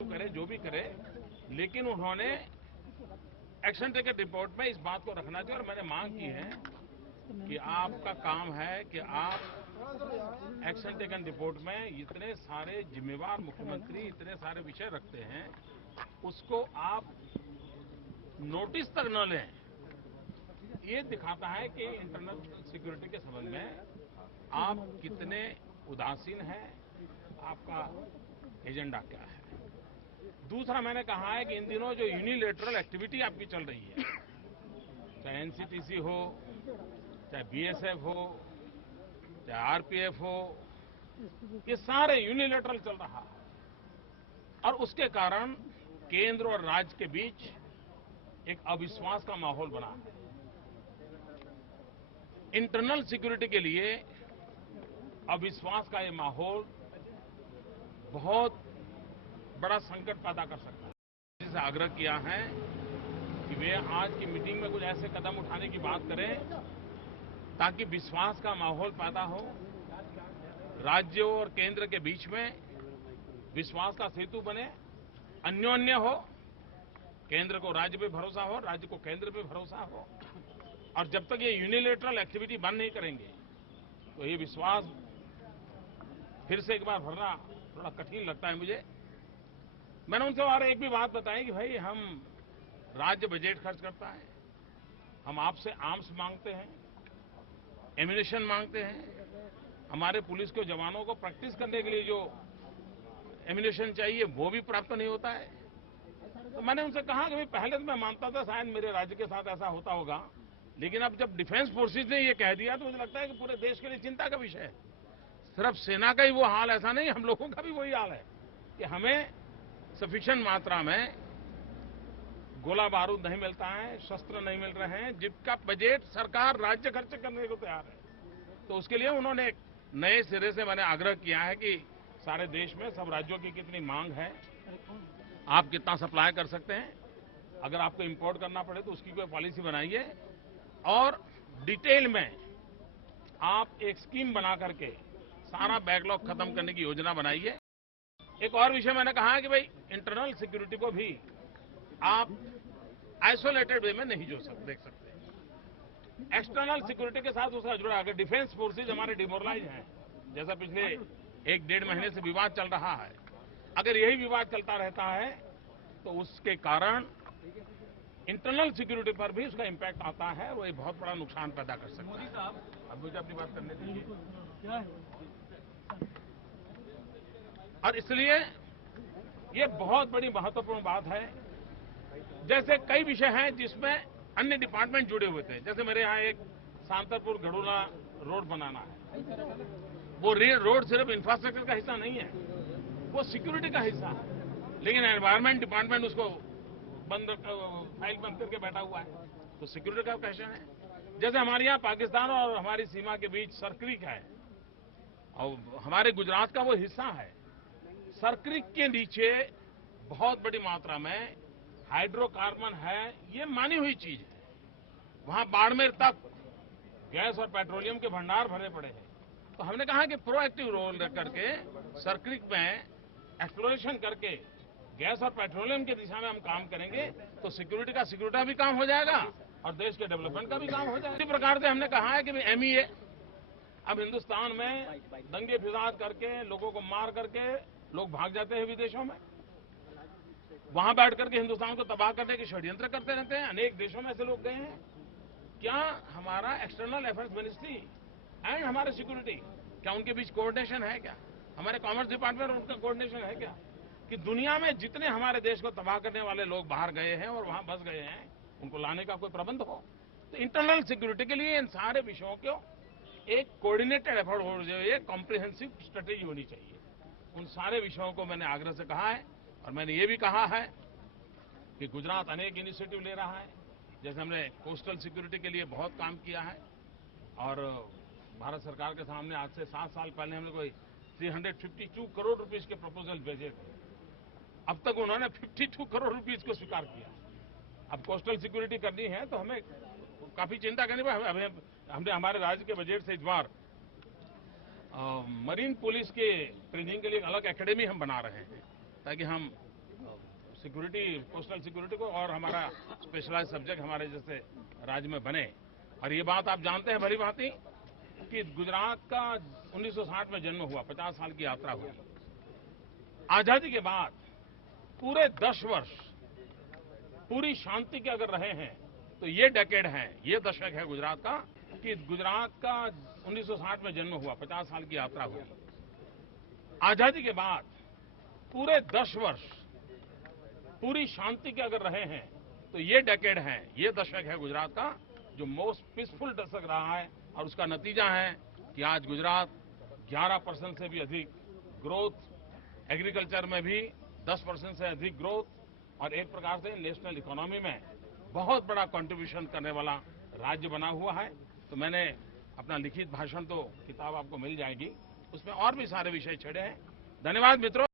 करे जो भी करे, लेकिन उन्होंने एक्शन टेकन रिपोर्ट में इस बात को रखना चाहिए। और मैंने मांग की है कि आपका काम है कि आप एक्शन टेकन रिपोर्ट में इतने सारे जिम्मेवार मुख्यमंत्री इतने सारे विषय रखते हैं, उसको आप नोटिस तक न लें। ये दिखाता है कि इंटरनल सिक्योरिटी के संबंध में आप कितने उदासीन हैं, आपका एजेंडा क्या है। दूसरा, मैंने कहा है कि इन दिनों जो यूनिलेटरल एक्टिविटी आपकी चल रही है, चाहे एनसीटीसी हो, चाहे बीएसएफ हो, चाहे आरपीएफ हो, ये सारे यूनिलेटरल चल रहा है और उसके कारण केंद्र और राज्य के बीच एक अविश्वास का माहौल बना है। इंटरनल सिक्योरिटी के लिए अविश्वास का ये माहौल बहुत बड़ा संकट पैदा कर सकता है। जिसे आग्रह किया है कि वे आज की मीटिंग में कुछ ऐसे कदम उठाने की बात करें ताकि विश्वास का माहौल पैदा हो, राज्यों और केंद्र के बीच में विश्वास का सेतु बने, अन्योन्य हो, केंद्र को राज्य पे भरोसा हो, राज्य को केंद्र पे भरोसा हो। और जब तक ये यूनिलेटरल एक्टिविटी बंद नहीं करेंगे तो ये विश्वास फिर से एक बार भरना थोड़ा कठिन लगता है मुझे। मैंने उनसे और एक भी बात बताई कि भाई हम राज्य बजट खर्च करता है, हम आपसे आर्म्स मांगते हैं, एम्यूनिशन मांगते हैं, हमारे पुलिस के जवानों को प्रैक्टिस करने के लिए जो एम्यूनिशन चाहिए वो भी प्राप्त नहीं होता है। तो मैंने उनसे कहा कि भाई पहले तो मैं मानता था शायद मेरे राज्य के साथ ऐसा होता होगा, लेकिन अब जब डिफेंस फोर्सेज ने ये कह दिया तो मुझे लगता है कि पूरे देश के लिए चिंता का विषय है। सिर्फ सेना का ही वो हाल ऐसा नहीं, हम लोगों का भी वही हाल है कि हमें सफिशिएंट मात्रा में गोला बारूद नहीं मिलता है, शस्त्र नहीं मिल रहे हैं, जिसका बजट सरकार राज्य खर्च करने को तैयार है। तो उसके लिए उन्होंने एक नए सिरे से मैंने आग्रह किया है कि सारे देश में सब राज्यों की कितनी मांग है, आप कितना सप्लाई कर सकते हैं, अगर आपको इंपोर्ट करना पड़े तो उसकी कोई पॉलिसी बनाइए और डिटेल में आप एक स्कीम बना करके सारा बैकलॉग खत्म करने की योजना बनाइए। एक और विषय मैंने कहा है कि भाई इंटरनल सिक्योरिटी को भी आप आइसोलेटेड वे में नहीं देख सकते। एक्सटर्नल सिक्योरिटी के साथ उसका जुड़ा, अगर डिफेंस फोर्सेज हमारे डिमोरलाइज हैं, जैसा पिछले 1-1.5 महीने से विवाद चल रहा है, अगर यही विवाद चलता रहता है तो उसके कारण इंटरनल सिक्योरिटी पर भी उसका इंपैक्ट आता है, वो एक बहुत बड़ा नुकसान पैदा कर सकता है। अब मुझे अपनी बात करने दीजिए। और इसलिए ये बहुत बड़ी महत्वपूर्ण बात है। जैसे कई विषय हैं जिसमें अन्य डिपार्टमेंट जुड़े हुए थे, जैसे मेरे यहाँ एक सांतरपुर गढ़ुला रोड बनाना है, वो रोड सिर्फ इंफ्रास्ट्रक्चर का हिस्सा नहीं है, वो सिक्योरिटी का हिस्सा है, लेकिन एनवायरमेंट डिपार्टमेंट उसको फाइल बंद करके बैठा हुआ है, तो सिक्योरिटी का क्वेश्चन है। जैसे हमारे यहाँ पाकिस्तान और हमारी सीमा के बीच सरक्रिक है और हमारे गुजरात का वो हिस्सा है। सरक्रिक के नीचे बहुत बड़ी मात्रा में हाइड्रोकार्बन है, ये मानी हुई चीज है। वहां बाड़मेर तक गैस और पेट्रोलियम के भंडार भरे पड़े हैं। तो हमने कहा कि प्रोएक्टिव रोल करके सर्किट में एक्सप्लोरेशन करके गैस और पेट्रोलियम की दिशा में हम काम करेंगे तो सिक्योरिटी का भी काम हो जाएगा और देश के डेवलपमेंट का भी काम हो जाएगा। इसी प्रकार से हमने कहा है कि एमईए अब हिंदुस्तान में दंगे फिसाद करके लोगों को मार करके लोग भाग जाते हैं विदेशों में, वहां बैठ करके हिंदुस्तान को तबाह करने के षड्यंत्र करते रहते हैं। अनेक देशों में ऐसे लोग गए हैं। क्या हमारा एक्सटर्नल अफेयर्स मिनिस्ट्री एंड हमारे सिक्योरिटी, क्या उनके बीच कोऑर्डिनेशन है? क्या हमारे कॉमर्स डिपार्टमेंट और उनका कोऑर्डिनेशन है क्या कि दुनिया में जितने हमारे देश को तबाह करने वाले लोग बाहर गए हैं और वहां बस गए हैं, उनको लाने का कोई प्रबंध हो? तो इंटरनल सिक्योरिटी के लिए इन सारे विषयों को एक कोऑर्डिनेटेड एफर्ट हो जाए, कॉम्प्रिहेंसिव स्ट्रेटेजी होनी चाहिए। उन सारे विषयों को मैंने आग्रह से कहा है और मैंने ये भी कहा है कि गुजरात अनेक इनिशिएटिव ले रहा है। जैसे हमने कोस्टल सिक्योरिटी के लिए बहुत काम किया है और भारत सरकार के सामने आज से 7 साल पहले हमने कोई 352 करोड़ रुपीस के प्रपोजल भेजे थे। अब तक उन्होंने 52 करोड़ रुपीस को स्वीकार किया। अब कोस्टल सिक्योरिटी करनी है तो हमें काफी चिंता करनी पड़ेगी। हमने हमारे राज्य के बजट से इस बार मरीन पुलिस के ट्रेनिंग के लिए अलग एकेडमी हम बना रहे हैं ताकि हम सिक्योरिटी, कोस्टल सिक्योरिटी को और हमारा स्पेशलाइज सब्जेक्ट हमारे जैसे राज्य में बने। और ये बात आप जानते हैं भली भांति कि गुजरात का 1960 में जन्म हुआ, 50 साल की यात्रा हुई। आजादी के बाद पूरे 10 वर्ष पूरी शांति के अगर रहे हैं तो ये डेकेड है, ये दशक है गुजरात का, कि गुजरात का 1960 में जन्म हुआ, 50 साल की यात्रा हुई। आजादी के बाद पूरे 10 वर्ष पूरी शांति के अगर रहे हैं तो ये डेकेड है, ये दशक है गुजरात का, जो मोस्ट पीसफुल दशक रहा है। और उसका नतीजा है कि आज गुजरात 11% से भी अधिक ग्रोथ, एग्रीकल्चर में भी 10% से अधिक ग्रोथ, और एक प्रकार से नेशनल इकोनॉमी में बहुत बड़ा कंट्रीब्यूशन करने वाला राज्य बना हुआ है। तो मैंने अपना लिखित भाषण, तो किताब आपको मिल जाएगी, उसमें और भी सारे विषय छेड़े हैं। धन्यवाद मित्रों।